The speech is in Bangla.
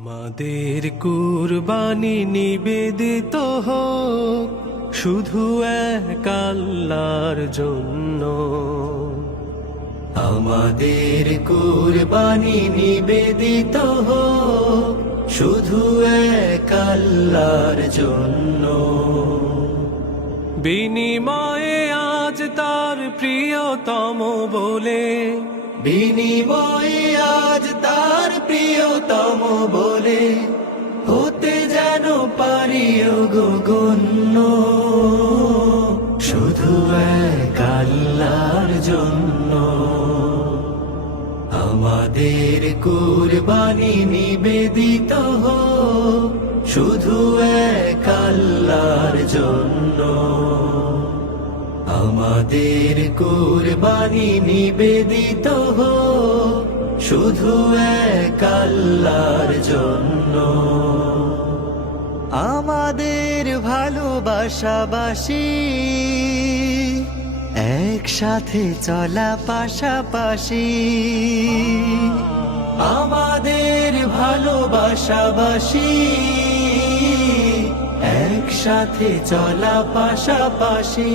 আমাদের কুরবানি নিবেদিত হোক শুধু এক আল্লাহর জন্য। আমাদের কুরবানি নিবেদিত হোক শুধু এক আল্লাহর জন্য। বিনিময়ে আজ তার প্রিয়তম বলে, বিনিময়ে আজ তার প্রিয়তম বলে হতে যেন পারি গগন্য শুধু এক আল্লাহর জন্য। আমাদের কুরবানি নিবেদিত হোক শুধু এক আল্লাহর জন্য। আমাদের কুরবানি নিবেদিত হোক শুধু এক আল্লাহর জন্য। আমাদের ভালোবাসাবাসী একসাথে চলা পাশাপাশি। আমাদের ভালোবাসাবাসী একসাথে চলা পাশাপাশি।